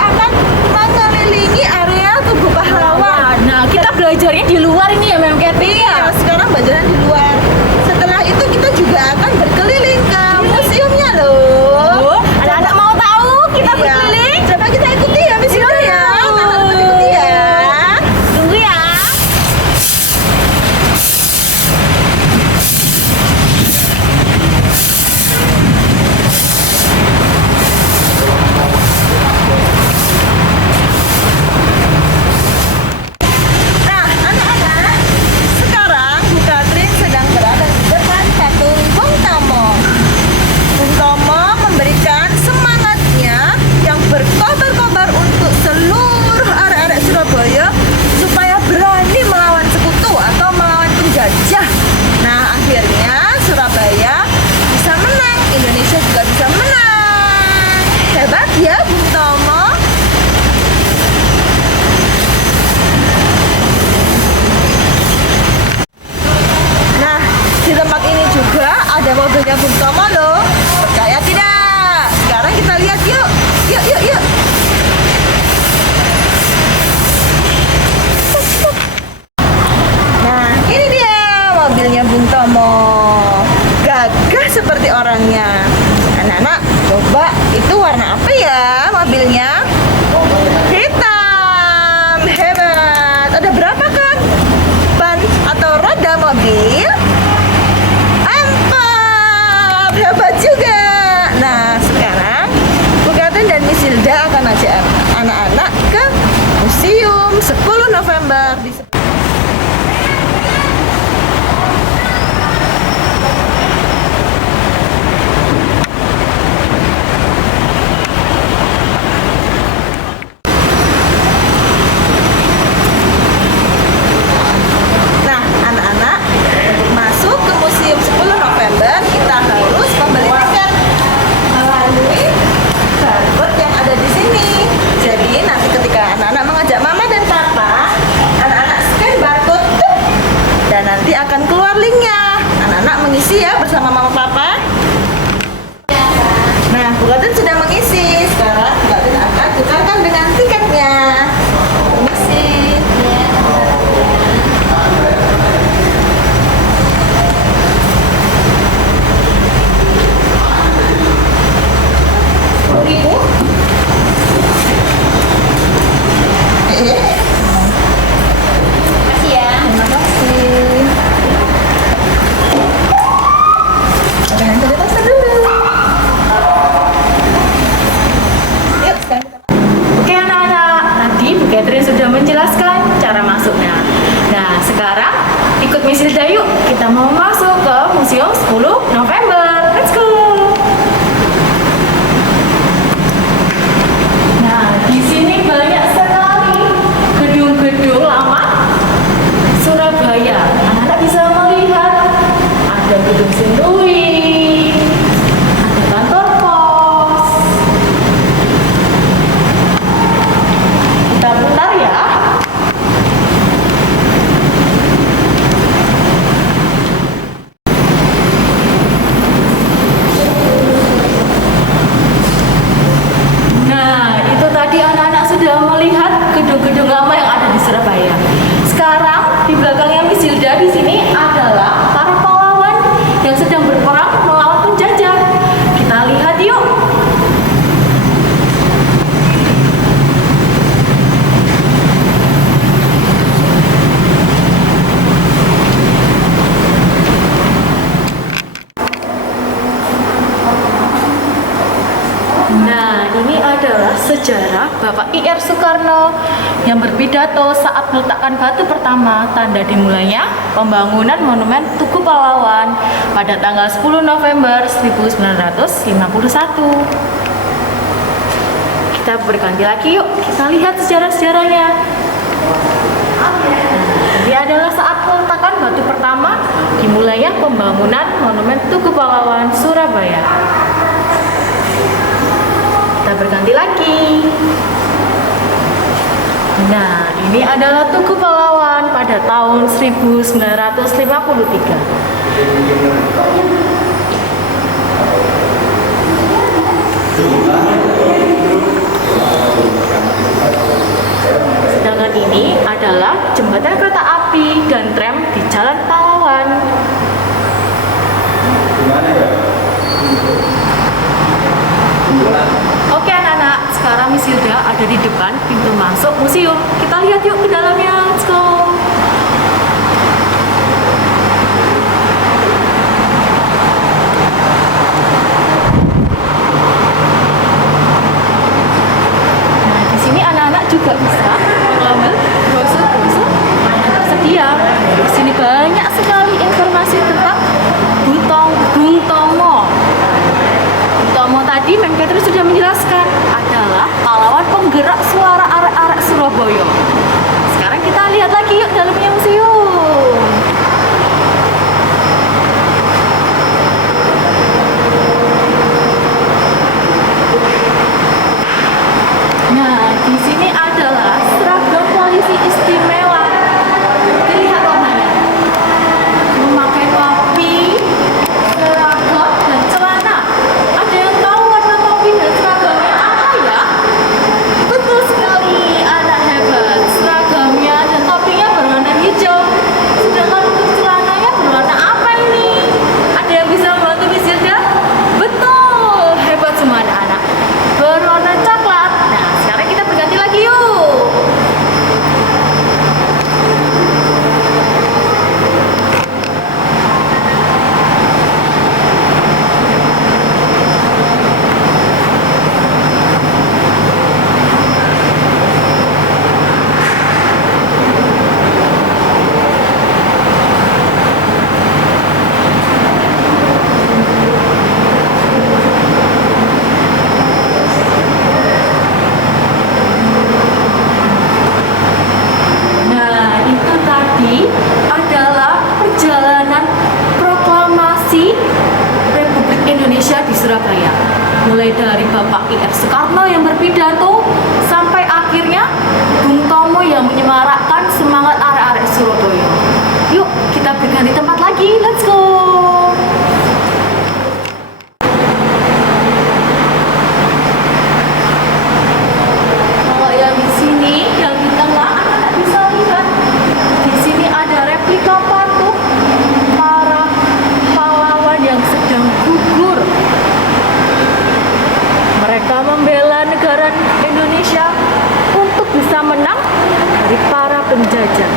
akan mengelilingi area Tugu Pahlawan. Nah, kita belajarnya di luar ini ya, Mem Cathy ya. Sekarang belajarnya di luar. Setelah itu kita juga akan berkeliling ke museumnya loh. Anak-anak mau tahu kita berkeliling? Coba kita ikuti ya, Miss Ida ya. Anak-anak ikuti ya. Tunggu ya. Nah, anak-anak, sekarang Bu Katrin sedang berada di depan patung Bung Tomo. Bung Tomo memberikan semangatnya yang berkobar-kobar untuk seluruh arek-arek Surabaya supaya berani melawan sekutu atau melawan penjajah. Nah, akhirnya Surabaya bisa menang, Indonesia juga bisa menang. Hebat ya Bung Tomo. Nah, di tempat ini juga ada mobilnya Bung Tomo loh. Percaya tidak? Sekarang kita lihat yuk. Yuk, yuk, yuk. Nah, ini dia mobilnya Bung Tomo. Gagah seperti orangnya. Anak-anak, coba itu warna apa ya mobilnya? Hitam. Hebat. Ada berapa kan ban atau roda mobil? 4. Hebat juga. Nah, sekarang Bu Katrin dan Miss Hilda akan ajak anak-anak ke Museum 10 November di Nah, anak-anak, untuk masuk ke Museum 10 November, kita harus membeli tiket melalui barcode yang ada di sini. Jadi, nanti ketika anak-anak mengajak mama dan papa, anak-anak scan barcode, tuh, dan nanti akan keluar linknya. Anak-anak mengisi ya bersama mama papa. Nah, Bu Katrin sudah mengisi. Sekarang Bu Katrin akan tukarkan dengan tiketnya. Mengisi. Ribu. Makasih ya. Terima kasih. Jangan jadi tas dulu. Yuk, sekarang kita Oke anak-anak, tadi Bu Catherine sudah menjelaskan cara masuknya. Nah, sekarang ikut Miss Hilda yuk. Kita mau masuk ke Museum 10 November. Let's go. Nah, di sini banyak sekali gedung-gedung lama Surabaya. Anak-anak bisa melihat ada gedung Sindui, ada kantor pos. Kita putar ya. Nah, itu tadi anak-anak sudah melihat gedung-gedung lama yang ada di Surabaya. Sekarang di belakangnya Miss Hilda di sini adalah para pahlawan yang sedang berperang melawan penjajah. Kita lihat yuk. Nah, ini adalah sejarah Bapak I.R. Soekarno yang berpidato saat meletakkan batu pertama tanda dimulainya pembangunan Monumen Tugu Pahlawan pada tanggal 10 November 1951. Kita berganti lagi yuk, kita lihat sejarah-sejarahnya. Ini adalah saat peletakan batu pertama dimulainya pembangunan Monumen Tugu Pahlawan Surabaya. Kita berganti lagi. Nah, ini adalah Tugu Pahlawan pada tahun 1953. adalah jembatan kereta api dan tram di Jalan Pahlawan. Oke anak-anak, sekarang Miss Hilda ada di depan pintu masuk museum. Kita lihat yuk ke dalamnya, let's go. Nah, di sini anak-anak juga bisa mengambil brosur-brosur yang tersedia. Di sini banyak sekali informasi tentang Bung Tomo. Bung Tomo tadi Menketri sudah menjelaskan adalah pahlawan penggerak suara arek-arek Surabaya. Sekarang kita lihat lagi yuk dalamnya museum. Nah, di sini adalah seragam polisi istimewa. Dilihat warnanya. Memakai topi, seragam, dan celana. Ada yang tahu warna topi dan seragamnya apa ya? Betul sekali, anak hebat. Seragamnya dan topinya berwarna hijau. Sedangkan untuk celananya berwarna apa ini? Ada yang bisa membantu Miss Hilda? Betul, hebat semua anak-anak. Berwarna coklat. Nah, sekarang kita berganti lagi yuk. Nah, itu tadi adalah perjalanan proklamasi Republik Indonesia di Surabaya. Mulai dari Bapak I.R. Soekarno yang berpidato sampai akhirnya Bung Tomo yang menyemarakkan semangat arek-arek Surabaya. Yuk, kita berganti tempat lagi. Let's go. Kalau yang di sini, yang di tengah, anak-anak bisa lihat. Di sini ada replika patung para pahlawan yang sedang gugur. Mereka membela negara Indonesia untuk bisa menang dari para penjajah.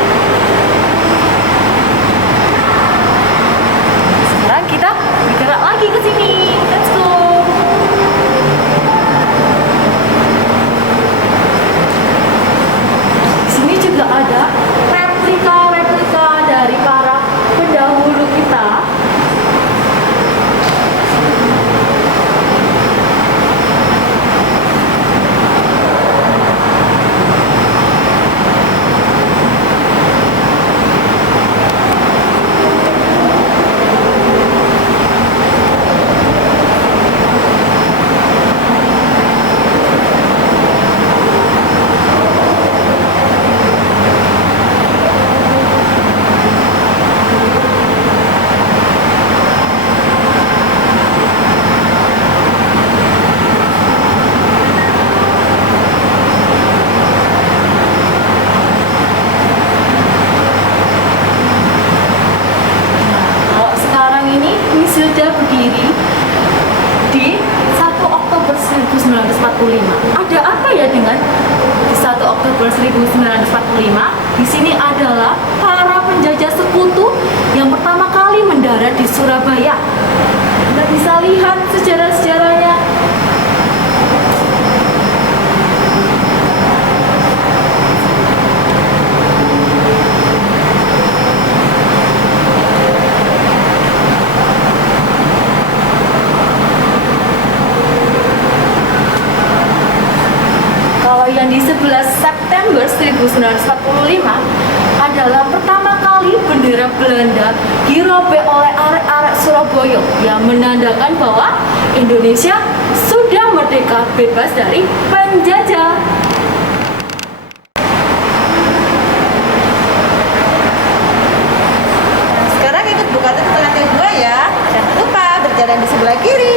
Sekarang kita bergerak lagi ke sini. Let's go. Di sini juga ada replika-replika dari para pendahulu kita. Kalau sekarang ini Miss Hilda berdiri di 1 Oktober 1945. Ada apa ya dengan di 1 Oktober 1945? Di sini adalah para penjajah sekutu yang pertama kali mendarat di Surabaya. Kita bisa lihat sejarah-sejarahnya. Kalau yang di 11 September 1945 adalah pertama kali bendera Belanda dirobek oleh arek-arek Surabaya yang menandakan bahwa Indonesia sudah merdeka bebas dari penjajah. Sekarang ikut buka tutup lantai 2 ya. Jangan lupa berjalan di sebelah kiri.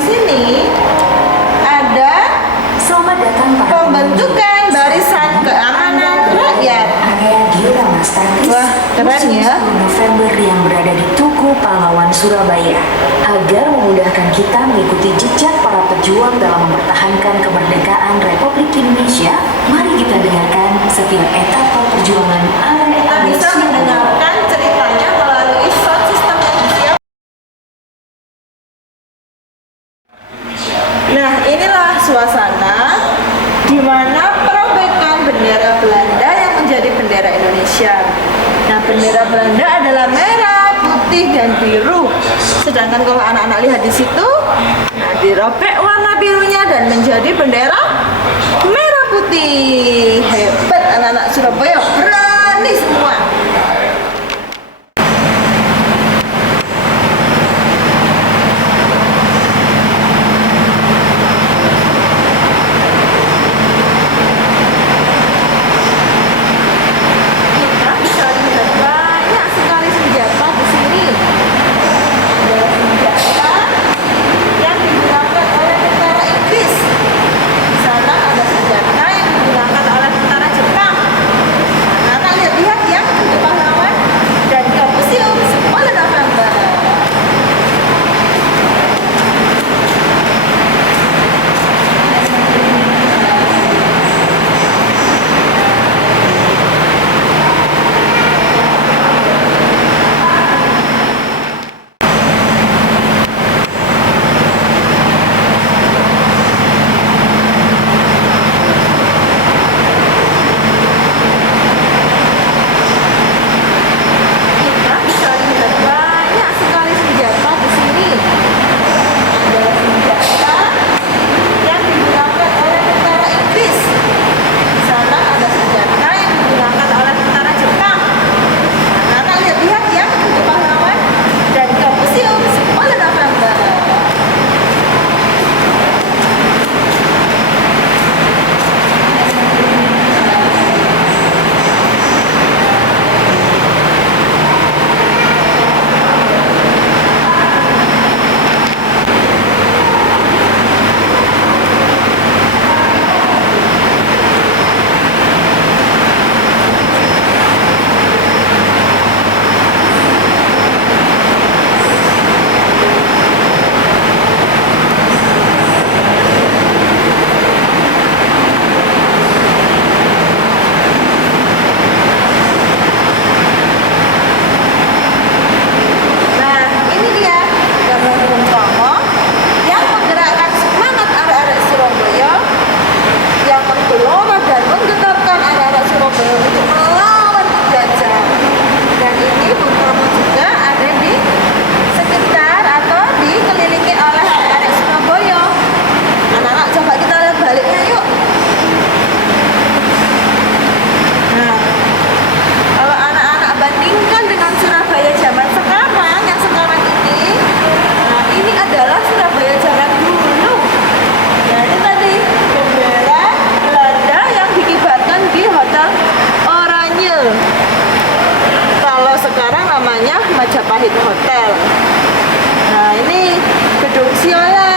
di sini ada Selamat datang para pembentukan barisan keamanan rakyat. area Diorama Statis Wah, keren Museum ya. 10 November yang berada di Tugu Pahlawan Surabaya. Agar memudahkan kita mengikuti jejak para pejuang dalam mempertahankan kemerdekaan Republik Indonesia, mari kita dengarkan setiap etapa perjuangan Kita area bisa mendengarkan ceritanya melalui sound system yang disiapkan. Nah, inilah suasana di mana perobekan bendera Belanda yang menjadi bendera Indonesia. Nah, bendera Belanda adalah merah, putih, dan biru. Sedangkan kalau anak-anak lihat di situ, nah dirobek warna birunya dan menjadi bendera merah putih. Hebat anak-anak Surabaya, berani semua. Kita bisa lihat banyak sekali senjata di sini. Ada senjata yang digunakan oleh tentara Inggris. Di sana ada senjata yang digunakan oleh tentara Jepang. Anak-anak lihat-lihat ya, Tugu Pahlawan dan ke Museum 10 November. Kita bisa lihat banyak sekali senjata di sini. Ada senjata yang digunakan oleh tentara Inggris. Di sana ada senjata yang digunakan oleh tentara Jepang. Anak-anak lihat-lihat ya, Tugu Pahlawan dan ke Museum 10 November. Nah, ini dia gambar Bung Tomo yang menggerakkan semangat arek-arek Surabaya, yang menggelora dan menggetarkan arek-arek Surabaya untuk melawan penjajah. Dan ini Bung Tomo juga ada di sekitar atau dikelilingi oleh arek-arek Surabaya. Anak-anak coba kita lihat baliknya yuk. Nah, kalau anak-anak bandingkan dengan Surabaya zaman sekarang, yang sekarang ini, nah ini adalah Surabaya zaman dulu. Nah ini tadi bendera Belanda yang dikibarkan di Hotel Oranye. Kalau sekarang namanya Majapahit Hotel. Nah ini Gedung Siola.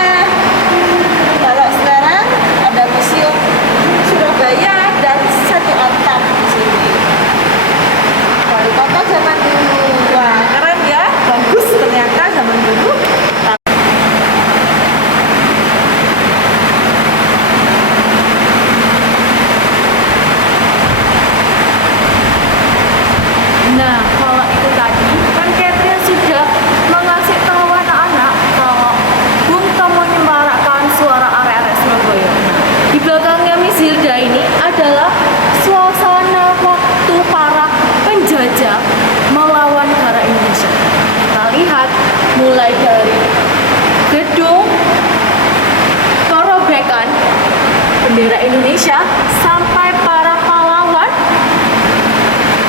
Kalau sekarang ada Museum Surabaya dan satu atap di sini. Wali kota zaman dulu. Wah, keren ya. Bagus ternyata zaman dulu. Nah, kalau itu tadi kan Catherine sudah mengasih tahu anak-anak kalau Bung Tomo menyemarakkan suara arek-arek Surabaya. Di belakangnya Miss Hilda ini adalah suasana waktu para penjajah melawan negara Indonesia. Kita lihat mulai dari gedung perobekan bendera Indonesia sampai para pahlawan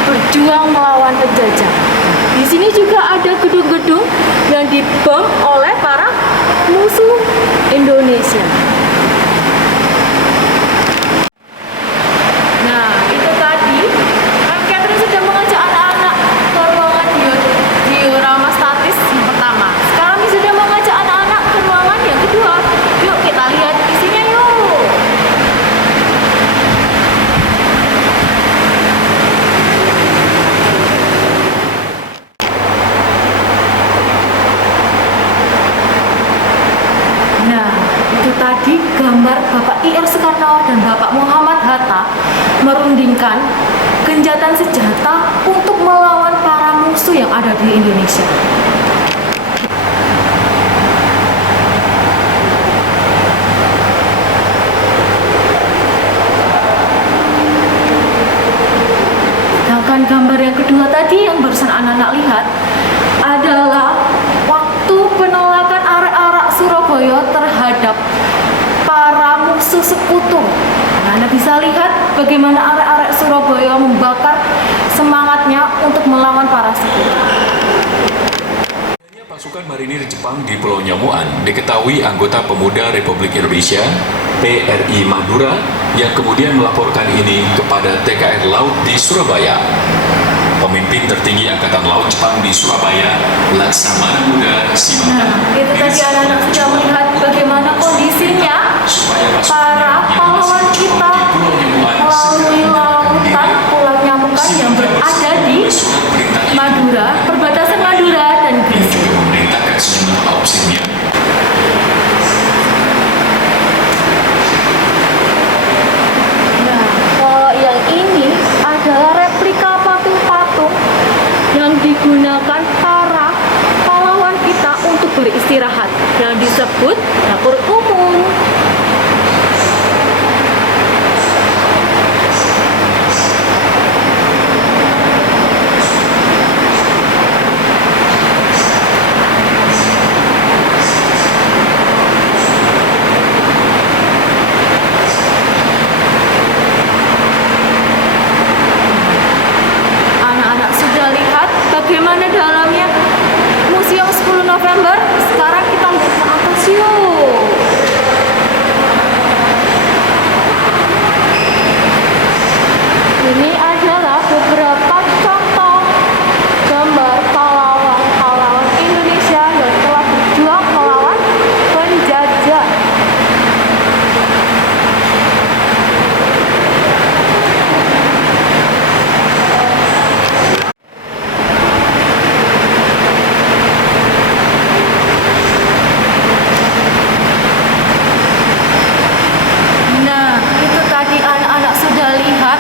berjuang melawan penjajah. Di sini juga ada gedung-gedung yang dibom oleh para musuh Indonesia. Nah, itu tadi kan Catherine sudah mengajak anak-anak ke ruangan diorama statis yang pertama. Sekarang sudah mengajak anak-anak ke ruangan yang kedua. Bapak I.R. Soekarno dan Bapak Muhammad Hatta merundingkan gencatan senjata untuk melawan para musuh yang ada di Indonesia. Sedangkan gambar yang kedua tadi yang barusan anak-anak lihat adalah waktu penolakan arek-arek Surabaya terhadap para musuh sekutu. Anak-anak bisa lihat bagaimana arek-arek Surabaya membakar semangatnya untuk melawan para sekutu. Pasukan marinir Jepang di Pulau Nyamuan diketahui anggota pemuda Republik Indonesia PRI Madura yang kemudian melaporkan ini kepada TKN Laut di Surabaya. Pemimpin tertinggi Angkatan Laut Jepang di Surabaya, Laksamana Muda Shimada. Nah, itu tadi anak-anak sudah melihat bagaimana kondisinya para pahlawan kita melalui lautan Pulau Nyamukan yang berada di Madura, perbatasan Madura dan Gresik. Memerintahkan sejumlah opsinya. Nah, kalau yang ini adalah replika patung-patung yang digunakan para pahlawan kita untuk beristirahat yang disebut dapur umum. Anak-anak sudah lihat bagaimana dalamnya Museum 10 November. Sekarang kita lihat ke atas yuk. Ini adalah beberapa contoh gambar pahlawan-pahlawan Indonesia yang telah berjuang melawan penjajah. Nah, itu tadi anak-anak sudah lihat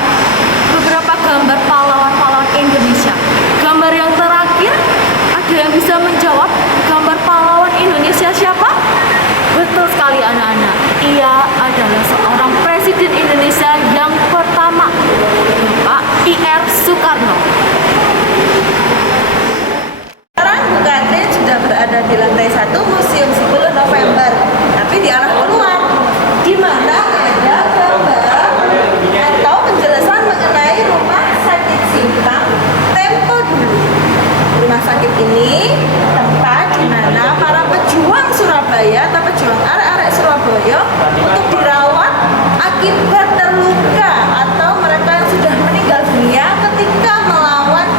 beberapa gambar pahlawan-pahlawan Indonesia. Gambar yang terakhir, ada yang bisa menjawab gambar pahlawan Indonesia siapa? Betul sekali anak-anak. Ia adalah seorang presiden Indonesia yang pertama, Bapak I.R. Soekarno. Sekarang Bu Katrin sudah berada di lantai 1 Museum 10 November, tapi di arah keluar, di mana ada gambar atau penjelasan mengenai rumah sakit Simpang tempo dulu. Rumah sakit ini tempat di mana para pejuang Surabaya atau pejuang arek-arek Surabaya untuk dirawat akibat terluka atau mereka yang sudah meninggal dunia ketika melawan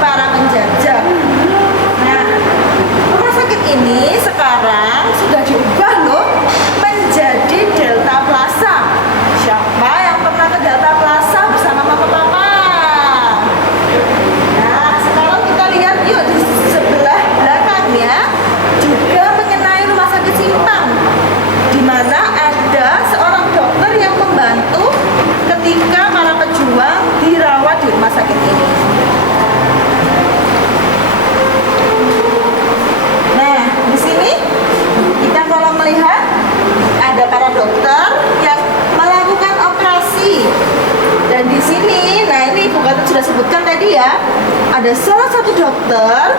para penjajah. Nah, rumah sakit ini sekarang sudah diubah loh menjadi Delta Plaza. Siapa yang pernah ke Delta Plaza bersama mama papa? Nah, sekarang kita lihat yuk di sebelah belakangnya juga mengenai rumah sakit Simpang, di mana ada seorang dokter yang membantu ketika para pejuang dirawat di rumah sakit ini. Nah, di sini kita kalau melihat ada para dokter yang melakukan operasi. Dan di sini, nah ini Ibu Katrin sudah sebutkan tadi ya, ada salah satu dokter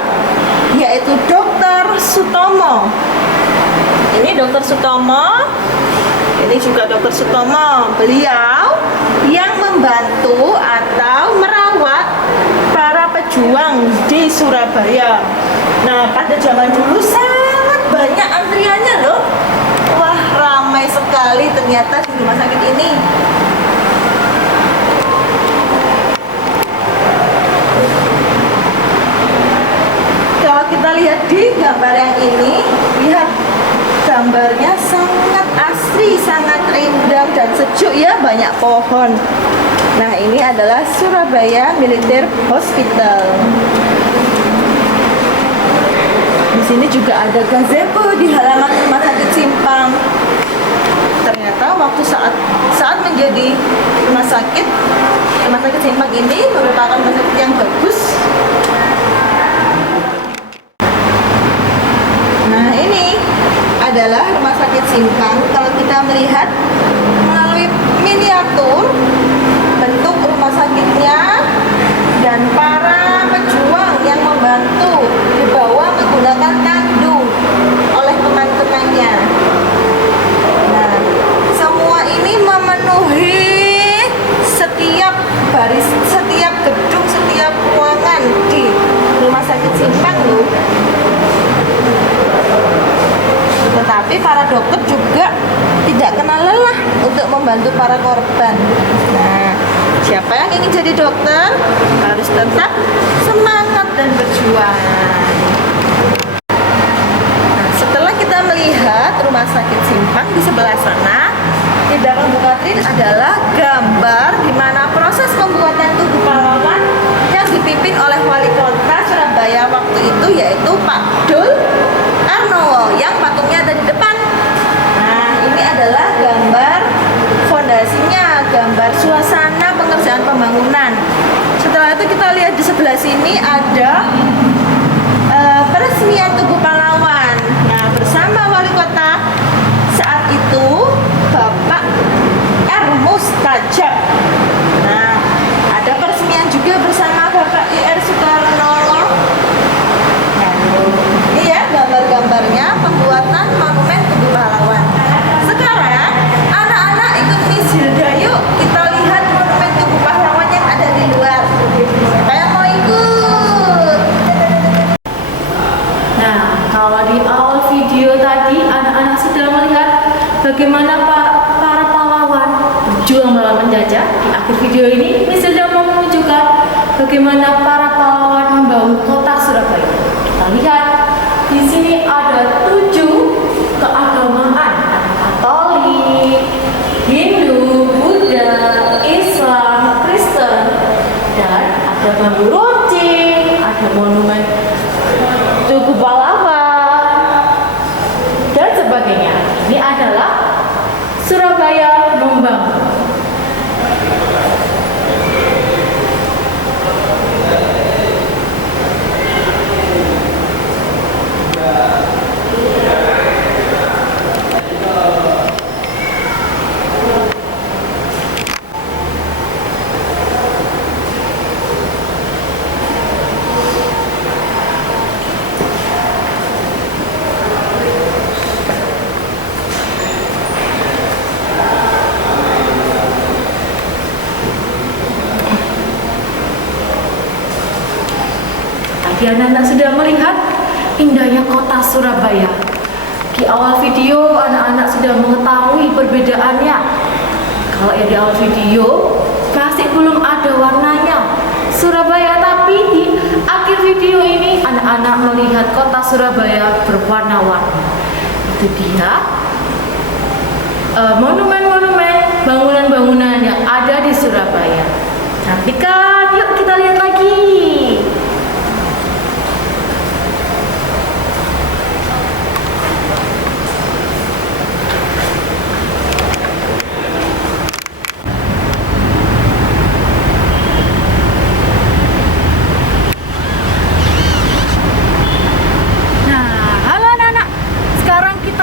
yaitu Dokter Sutomo. Ini Dokter Sutomo, ini juga Dokter Sutomo. Beliau yang membantu atau merawat para pejuang di Surabaya. Nah, pada zaman dulu sangat banyak antriannya loh. Wah, ramai sekali ternyata di rumah sakit ini. Kalau kita lihat di gambar yang ini, lihat gambarnya sangat asri, sangat rindang dan sejuk ya, banyak pohon. Nah, ini adalah Surabaya Military Hospital. Di sini juga ada gazebo di halaman rumah sakit Simpang. ternyata waktu saat menjadi rumah sakit Simpang ini merupakan rumah sakit yang bagus. Nah, ini adalah rumah sakit Simpang. Kalau kita melihat melalui miniatur bentuk rumah sakitnya dan para pejuang yang membantu dibawa menggunakan tandu oleh teman-temannya. Nah, semua ini memenuhi setiap gedung, setiap ruangan di rumah sakit Simpang loh. Tetapi para dokter juga tidak kenal lelah untuk membantu para korban. Nah, siapa yang ingin jadi dokter harus tetap semangat dan berjuang. Nah, setelah kita melihat rumah sakit Simpang di sebelah sana, di belakang Bu Katrin adalah gambar di mana proses pembuatan tugu pahlawan yang dipimpin oleh Wali Kota Surabaya waktu itu, yaitu Pak Dul Arnowo yang patungnya ada di depan. Nah, ini adalah gambar fondasinya, gambar suasana pengerjaan pembangunan. Setelah itu kita lihat di sebelah sini ada peresmian Tugu Pahlawan. Nah, bersama Wali Kota saat itu Bapak R. Mustajab. Nah, ada peresmian juga bersama Bapak I.R. Soekarno. Nah, ini ya gambar-gambarnya pembuatan monumen Tugu Pahlawan. Sekarang anak-anak ikut Miss Hilda, yuk kita lihat monumen Tugu Pahlawan yang ada di luar. Siapa yang mau ikut? Nah, kalau di awal video tadi anak-anak sudah melihat bagaimana para pahlawan berjuang melawan penjajah. Di akhir video ini Miss Hilda mau menunjukkan bagaimana para pahlawan membangun kota Surabaya. Kita lihat di sini ada 7 keagamaan, ada Katolik, Hindu, Buddha, Islam, Kristen, dan ada bambu runcing, ada monumen Tugu Pahlawan, dan sebagainya. Ini adalah Surabaya membangun. Anak-anak sudah melihat indahnya kota Surabaya. Di awal video anak-anak sudah mengetahui perbedaannya. Kalau yang di awal video masih belum ada warnanya Surabaya, tapi di akhir video ini anak-anak melihat kota Surabaya berwarna-warni. Itu dia monumen-monumen, bangunan-bangunan yang ada di Surabaya. Cantik kan? Yuk kita lihat lagi.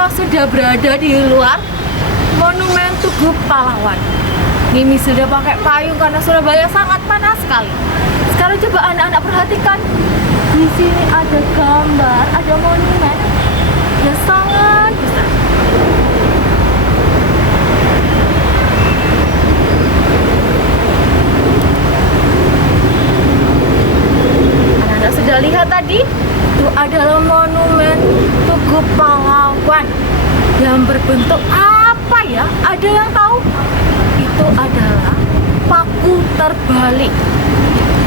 Sudah berada di luar monumen Tugu Pahlawan. Ini sudah pakai payung karena Surabaya sangat panas sekali. Sekarang coba anak-anak perhatikan. Di sini ada gambar, ada monumen yang sangat besar. Anak-anak sudah lihat tadi? Itu adalah monumen Tugu Pahlawan yang berbentuk apa ya? Ada yang tahu? Itu adalah paku terbalik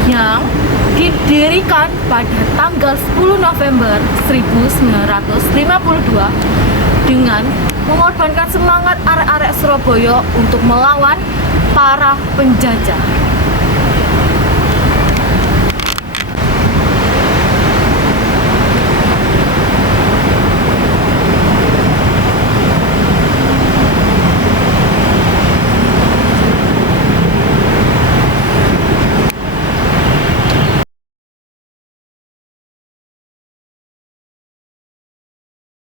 yang didirikan pada tanggal 10 November 1952 dengan mengorbankan semangat arek-arek Surabaya untuk melawan para penjajah.